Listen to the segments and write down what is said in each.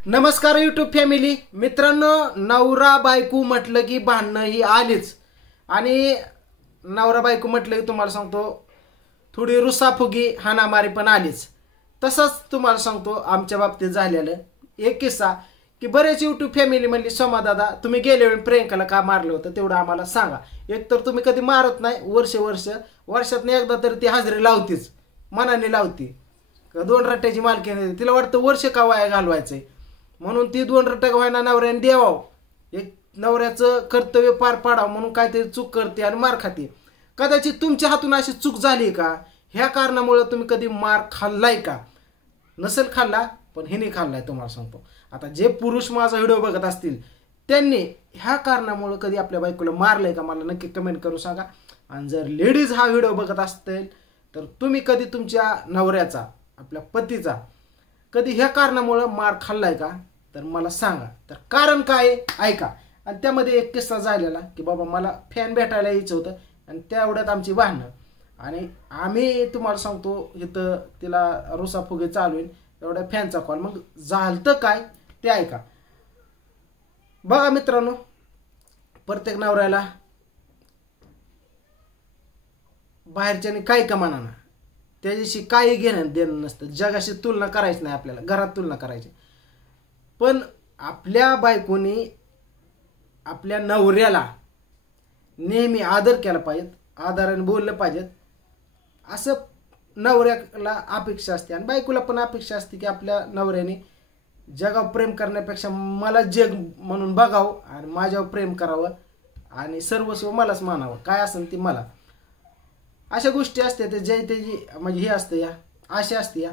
नमस्कार YouTube family मित्रांनो, नवरा बायको म्हटलं की भांडणं ही आलीच आणि नवरा बायको म्हटलं की तुम्हाला सांगतो थोडी रुसाफुगी हाणामारी पण आलीच। तसंच तुम्हाला सांगतो आमच्या बाबतीत झालेलं एक किस्सा की बरेच यूट्यूब फॅमिली म्हणली सोमा दादा तुम्ही गेल्या वेळी प्रियंकाला का मारलं होतं तेवढं आम्हाला सांगा। एक तर तुम्ही कधी मारत नाही, वर्षातून एकदा तरी ती हजेरी लावतीच, मनाने लावती। दोन रट्ट्याची मालकी तिला वाटतं वर्ष का वाया घालवायचंय म्हणून ती दोन रट्ट्या व्हायना नवऱ्याने द्यावं, एक नवऱ्याचं कर्तव्य पार पाडावं म्हणून काहीतरी चूक करते आणि मार खाते। कदाचित तुमच्या हातून अशी चूक झाली का, ह्या कारणामुळे तुम्ही कधी मार खाल्लाय का? नसेल खाल्ला पण हिने खाल्लाय तुम्हाला सांगतो। आता जे पुरुष माझा व्हिडिओ बघत असतील त्यांनी ह्या कारणामुळे कधी आपल्या बायकोला मारलंय का मला नक्की कमेंट करून सांगा। आणि जर लेडीज हा व्हिडिओ बघत असतील तर तुम्ही कधी तुमच्या नवऱ्याचा आपल्या पतीचा कधी ह्या कारणामुळे मार खाल्लाय का तर मला सांगा। तर कारण काय ऐका। आणि त्यामध्ये एक किस्सा झालेला की बाबा मला फॅन भेटायला यायचं होतं आणि तेवढ्यात आमची भांडणं आणि आम्ही तुम्हाला सांगतो इथं तिला रुसाफुगे चालू आहे एवढ्या फॅनचा कॉल। मग झालं काय ते ऐका। बघा मित्रांनो, प्रत्येक नवऱ्याला बाहेरच्याने काही कमाना ना त्याच्याशी काही घेणं देणं नसतं, जगाशी तुलना करायची नाही, आपल्याला घरात तुलना करायची। पण आपल्या बायकोनी आपल्या नवऱ्याला नेहमी आदर केला पाहिजे, आदराने बोललं पाहिजे असं नवऱ्याला अपेक्षा असते। आणि बायकोला पण अपेक्षा असते की आपल्या नवऱ्याने जगावर प्रेम करण्यापेक्षा मला जग म्हणून बघावं आणि माझ्यावर प्रेम करावं आणि सर्वस्व मलाच मानावं, काय असेल ती मला। अशा गोष्टी असते ते जय त्याची म्हणजे हे असतं या आशा असते या।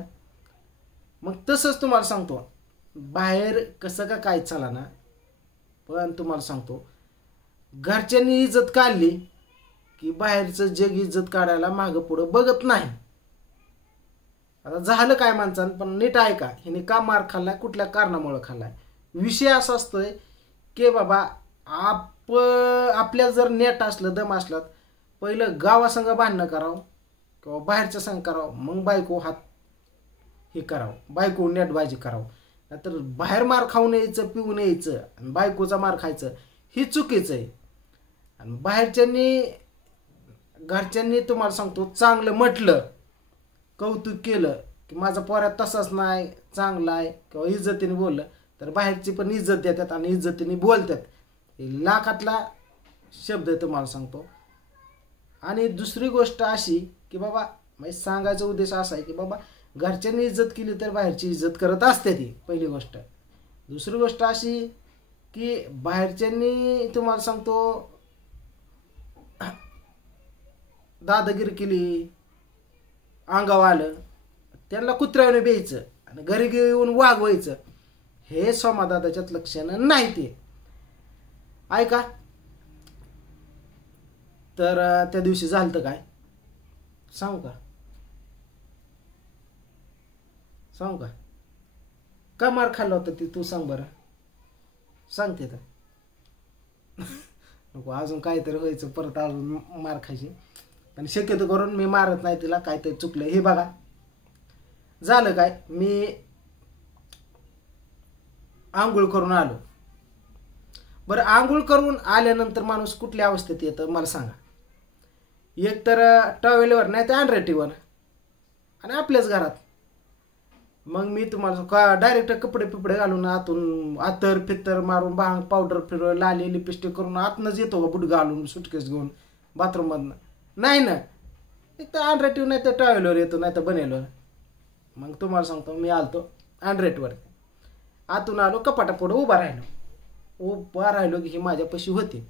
मग तसंच तुम्हाला सांगतो बाहेर कसं का काय चाला ना, पण तुम्हाला सांगतो घरच्यांनी इज्जत काढली की बाहेरचं जग इज्जत काढायला मागं पुढं बघत नाही। आता झालं काय माणसानं पण नीट ऐका, हिने का मार खाल्लाय, कुठल्या कारणामुळे खाल्लाय। विषय असा असतोय की बाबा आपल्या जर नेट असलं दम असला पहिलं गावासंग भांडणं करावं किंवा बाहेरच्या संग करावं, मग बायको हात हे करावं, बायको नेटबाजी करावं। नाहीतर बाहेर मार खाऊन यायचं, पिऊन यायचं आणि बायकोचा मार खायचं ही चुकीचं आहे। आणि बाहेरच्यांनी घरच्यांनी तुम्हाला सांगतो चांगलं म्हटलं, कौतुक केलं की माझा पोऱ्या तसाच नाही चांगला आहे किंवा इज्जतीने बोललं तर बाहेरची पण इज्जत देतात आणि इज्जतीने बोलतात। हे लाखातला शब्द आहे तुम्हाला सांगतो। आणि दुसरी गोष्ट अशी की बाबा म्हणजे सांगायचा उद्देश असा आहे की बाबा घरच्यांनी इज्जत केली तर बाहेरची इज्जत करत असते ती पहिली गोष्ट। दुसरी गोष्ट अशी की बाहेरच्यांनी तुम्हाला सांगतो दादागिरी केली, अंगावर आलं, त्यांना कुत्र्याने द्यायचं आणि घरी येऊन वागवायचं, हे सोमादादाच्यात लक्षणं नाही ते ऐका। तर त्या दिवशी झालं काय सांगू का का मार खाल्ला होता ती तू सांग बरं, सांगते तर नको अजून काहीतरी व्हायचं परत अजून मार खायची। आणि शक्यतो करून मी मारत नाही तिला, काहीतरी चुकलं हे बघा। झालं काय, मी आंघोळ करून आलो। बरं आंघोळ करून आल्यानंतर माणूस कुठल्या अवस्थेत येतं मला सांगा। एक तर टॉवेलवर नाही तर अँड्रेटीवर आणि आपल्याच घरात। मग मी तुम्हाला डायरेक्ट कपडे पिपडे घालून आतून अत्तर फित्तर मारून भांग पावडर फिरव लाली लिपस्टिक करून आतनच येतो का बुट घालून सुटकेस घेऊन बाथरूममधनं? नाही ना, एक तर अँड्रेटीवर नाही तर टॉवेलवर येतो नाही तर बनेलवर। मग तुम्हाला सांगतो मी आलतो अँड्रेटवर, आतून आलो कपाटा पुढं उभा राहिलो की ही माझ्यापाशी होती।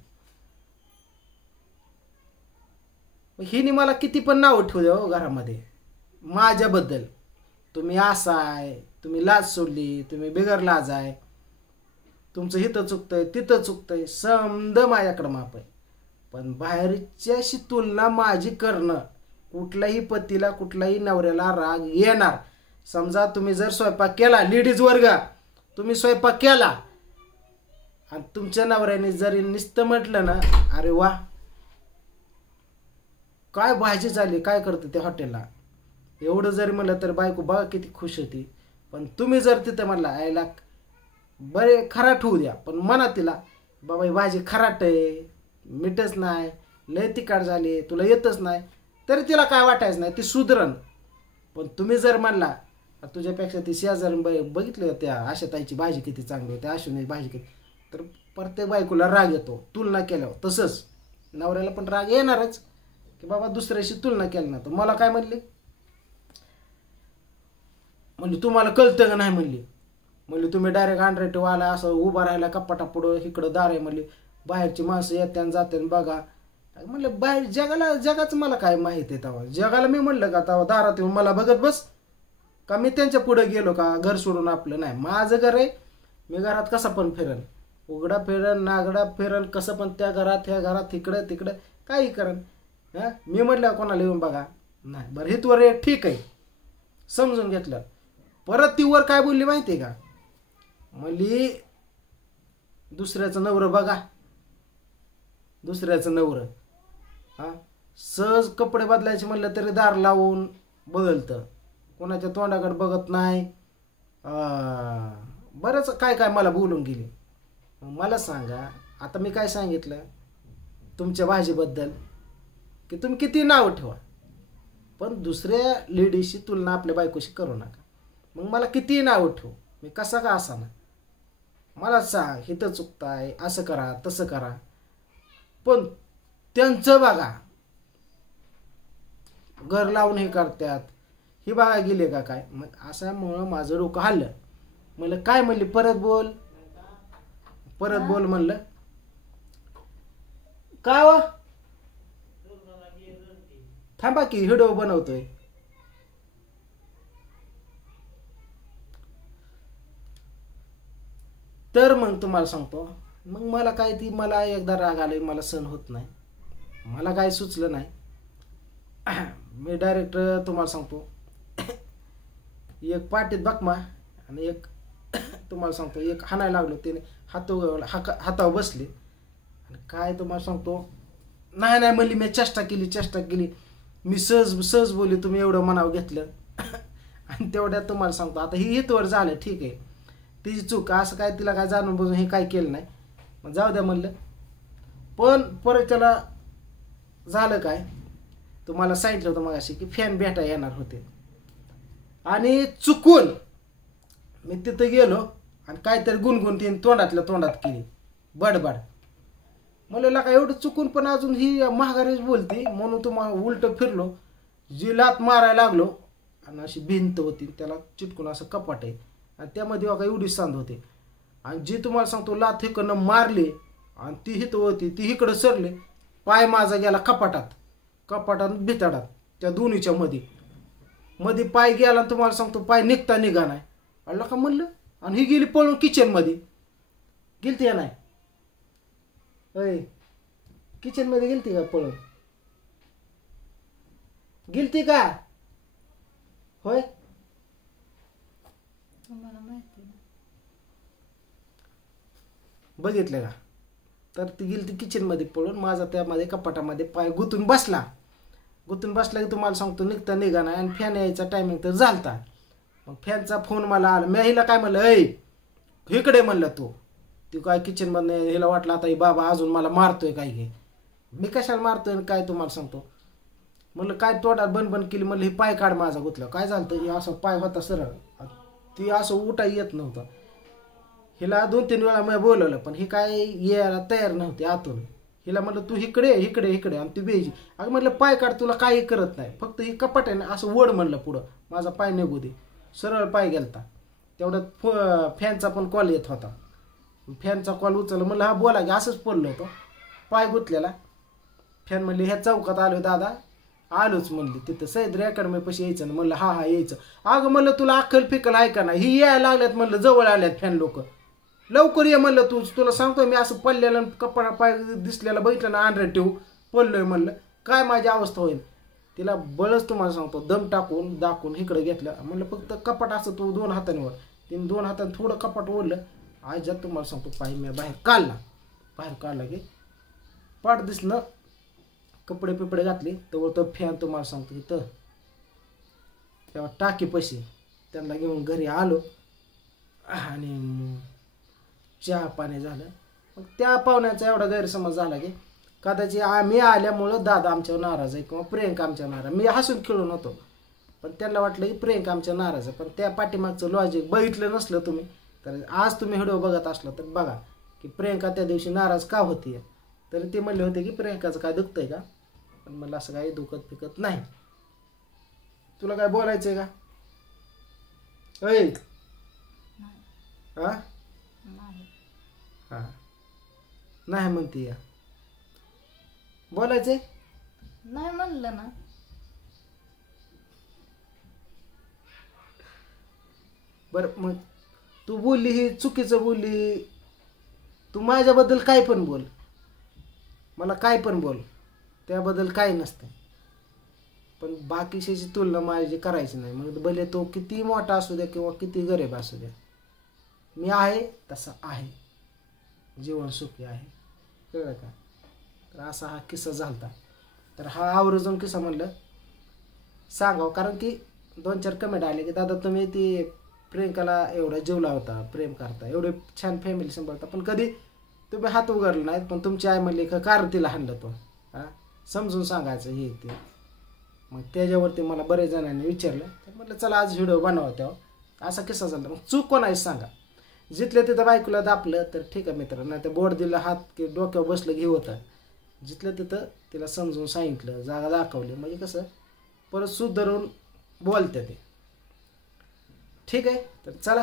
हिने मला किती पण नाव ठेवलं हो घरामध्ये माझ्याबद्दल, तुम्ही असा आहे, तुम्ही लाज सोडली, तुम्ही बिगर लाज आहे, तुमचं इथं चुकतंय तिथं चुकतंय, समद माझ्याकडं माप आहे। पण बाहेरच्याशी तुलना माझी करणं कुठल्याही पतीला कुठल्याही नवऱ्याला राग येणार। समजा तुम्ही जर स्वयंपाक केला, लेडीज वर्ग तुम्ही स्वयंपाक केला आणि तुमच्या नवऱ्याने जरी नुसतं म्हटलं ना अरे वा काय भाजी झाली, काय करते ते हॉटेलला, एवढं जरी म्हणलं तर बायको बघा किती खुश होती। पण तुम्ही जर तिथं म्हणला आयला बरे खराट होऊ द्या, पण म्हणा तिला बाबा ही भाजी खराट आहे, मीठच नाही, लय तिखट झाली, तुला येतच नाही, तरी तिला काय वाटायचं नाही, ती सुधरण. पण तुम्ही जर म्हणला तुझ्यापेक्षा ती शेजारी बघितलं त्या आशाताईची भाजी किती चांगली होती, अश्विनी भाजी किती, तर प्रत्येक बायकोला राग येतो तुलना केल्यावर. तसंच नवऱ्याला पण राग येणारच की बाबा दुसऱ्याशी तुलना केली ना. तर मला काय म्हणली, म्हणजे तुम्हाला कळतं का नाही म्हणली तुम्ही डायरेक्ट अनरेटिव्हवाला असं उभा राहायला कपाटापुढं इकडं दार आहे म्हणली, बाहेरची माणसं येत्यान जात्यान बघा. म्हणलं बाहेर जगाचं मला काय माहिती आहे तेव्हा, जगाला मी म्हणलं का तेव्हा दारात येऊन मला बघत बस का, मी त्यांच्या पुढे गेलो का घर सोडून आपलं. नाही, माझं घर आहे, मी घरात कसं पण फिरन, उघडा फिरन नागडा फिरन, कसं पण त्या घरात ह्या घरात इकडं तिकडं काही करन. हां, मी म्हटलं कोणाला येऊन बघा नाही. बरं हितवर ठीक आहे, समजून घेतलं. परत ती वर काय बोलली माहिती आहे का, म्हणली दुसऱ्याचं नवरं बघा, दुसऱ्याचं नवरं. हां, सहज कपडे बदलायचे म्हणलं तरी दार लावून बदलतं, कोणाच्या तोंडाकडे बघत नाही, बरंच काय काय मला बोलून गेली. मला सांगा आता मी काय सांगितलं तुमच्या भाजीबद्दल, की तुम्ही किती नाव ठेवा पण दुसऱ्या लेडीशी तुलना आपल्या बायकोशी करू नका. मग मला किती नाव ठेवू, मी कसा का असा ना, मला सांग हिथं चुकताय, असं करा तसं करा. पण त्यांचं बघा घर लावून हे करतात, ही बघा गेले का काय. मग अशामुळं माझं डोकं हल्लं. म्हणलं काय म्हणली, परत बोल म्हणलं. का व थांबा की व्हिडिओ बनवतोय. तर मग तुम्हाला सांगतो, मग मला काय ती मला एकदा राग आले, मला सहन होत नाही, मला काय सुचलं नाही. मी डायरेक्ट तुम्हाला सांगतो एक पाटीत बकमा आणि एक तुम्हाला सांगतो एक हाणायला लागलो, त्याने हातावर बसले आणि काय तुम्हाला सांगतो, नाही म्हणली, मी चेष्टा केली, मी सहज बोलली, तुम्ही एवढं मनावर घेतलं. आणि तेवढ्यात तुम्हाला सांगतो आता ही हितवर झालं, ठीक आहे तिची चूक, असं काय तिला काय जाणून बुजून हे काय केलं नाही, मग जाऊ द्या म्हणलं. पण परत त्याला झालं काय, तुम्हाला सांगितलं होतं मगाशी की फॅन भेटा येणार होते, आणि चुकून मी तिथं गेलो आणि काहीतरी गुणगुण तिने तोंडातल्या तोंडात केली बडबड. मला काय एवढं चुकून पण अजून ही महागारीच बोलती, म्हणून तुम्हाला उलट फिरलो, जी लात मारायला लागलो आणि अशी भिंत होती त्याला चिटकून असं कपाट आहे आणि त्यामध्ये बघा एवढी सांद होते, आणि जी तुम्हाला सांगतो लात हिकडनं मारली आणि ती हित होती ती इकडं सरली, पाय माझा गेला कपाटात भिताडात त्या दोन्हीच्या मध्ये पाय गेला, तुम्हाला सांगतो पाय निघा नाही. अल्ला का म्हणलं, आणि ही गेली पळून किचनमध्ये गेलती या नाही, अय किचनमध्ये गेलती का, पळून गेलती का, होय बघितलं का. तर ती गेली किचनमध्ये पळून, माझा त्यामध्ये कपाटामध्ये पाय गुतून बसला की तुम्हाला सांगतो निघा नाही, आणि फॅन यायचा टायमिंग तर झालता. मग फॅनचा फोन मला आला, मी हिला काय म्हणलं, ऐ इकडे म्हणलं तू, ती काय किचनमध्ये, हिला वाटलं आता ही बाबा अजून मला मारतोय काय घे, मी कशाला मारतोय काय तुम्हाला सांगतो. म्हणलं काय तोंडात बंद केली, म्हणलं ही पाय काढ माझा गुतला. काय झालं, असं पाय होता सरळ, ती असं उठा येत नव्हतं. हिला 2-3 वेळा मी बोलवलं पण ही काय यायला तयार नव्हती आतून. हिला म्हटलं तू इकडे आणि ती बेजी, अगं म्हटलं पाय काढ, तुला काही करत नाही, फक्त ही कपाट आहे ना असं वड म्हणलं पुढं, माझा पाय निघू दे. सरळ पाय गेलता. तेवढ्यात फॅनचा पण कॉल येत होता, फॅनचा कॉल उचलला, म्हणलं हा बोला की, असंच पडलं होतं पाय गुतलेला. फॅन म्हणले ह्या चौकात आलो दादा, आलोच म्हणली, तिथं सह्याद्री अकॅडमी पाशी यायचं ना. म्हणलं हा यायचं. अगं म्हणलं तुला अक्कल फिकल आहे का नाही, ही यायला लागल्यात म्हणलं, जवळ आल्यात फॅन लोक, लवकर ये म्हणलं, तुला सांगतोय मी असं पडलेलं कपडा पाय दिसलेला बघितलं ना अनरेटिव्ह पडलोय म्हणलं, काय माझी अवस्था होईल. तिला बळच तुम्हाला सांगतो दम दाखवून इकडे घेतलं. म्हणलं फक्त कपाट असं तू 2 हातांवर, तिने 2 हाताने थोडं कपाट ओढलं, आज्यात तुम्हाला सांगतो पाय मी बाहेर काढला की पाठ दिसणं, कपडे पिपडे घातले तर तो फॅन तुम्हाला सांगतो इथं तेव्हा टाकी पैसे त्यांना घेऊन घरी आलो. आणि चहा पाणी झालं. मग त्या पाहुण्याचा एवढा गैरसमज झाला की कदाचित आम्ही आल्यामुळं दादा आमच्यावर नाराज आहे किंवा प्रियंका आमच्यावर नाराज. मी हसून खेळून होतो पण त्यांना वाटलं की प्रियंका आमच्यावर नाराज आहे. पण त्या पाठीमागचं लॉजिक बघितलं नसलं तुम्ही तर आज तुम्ही व्हिडिओ बघत असला तर बघा की प्रियंका त्या दिवशी नाराज का होती. तरी ते म्हणले होते की प्रियंकाचं काय दुखतंय का. पण मला असं काही दुखत फिकत नाही. तुला काय बोलायचंय का ऐ हा हा नाही म्हणते या बोलायचंय नाही म्हणलं ना. बरं मग तू बोलली ही चुकीचं बोलली. तू माझ्याबद्दल काय पण बोल मला काय पण बोल त्याबद्दल काही नसतं. पण बाकीशाची तुलना माझी करायची नाही. मग भले तो किती मोठा असू द्या किंवा किती गरीब असू द्या मी आहे तसा आहे. जीवन सुखी आहे. कळलं का. तर असा हा किस्सा झालता. तर हा आवर्जून किस्सा म्हणलं सांगावं कारण की 2-4 कमेंट आले की दादा तुम्ही ती प्रियंकाला एवढा जीव लावता प्रेम करता एवढे छान फॅमिली सांभाळता पण कधी तुम्ही हात उगारला नाहीत. पण तुमची आई म्हणली का कार तिला हाणलं तो हां समजून सांगायचं हे ते. मग त्याच्यावरती मला बरेच जणांनी विचारलं तर म्हटलं चला आज व्हिडिओ बनवा तेव्हा असा किस्सा झाला. मग चूक कोणाची सांगा. जिथल्या तिथं बायकोला दापलं तर ठीक आहे मित्रांनो नाही तर बोट दिलं हात की डोक्यावर बसलं घेऊ होतं. जिथलं तिथं तिला समजून सांगितलं जागा दाखवली म्हणजे कसं परत सुधरून बोलते ते. ठीक आहे तर चला.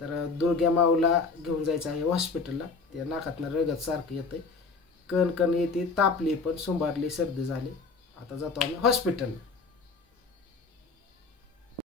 तर दुर्ग्या माऊला घेऊन जायचं आहे हॉस्पिटलला. ते नाकातनं रगत सारखं येतंय कण येते तापली पण सुंभारली सर्दी झाली. आता जातो आम्ही हॉस्पिटलला.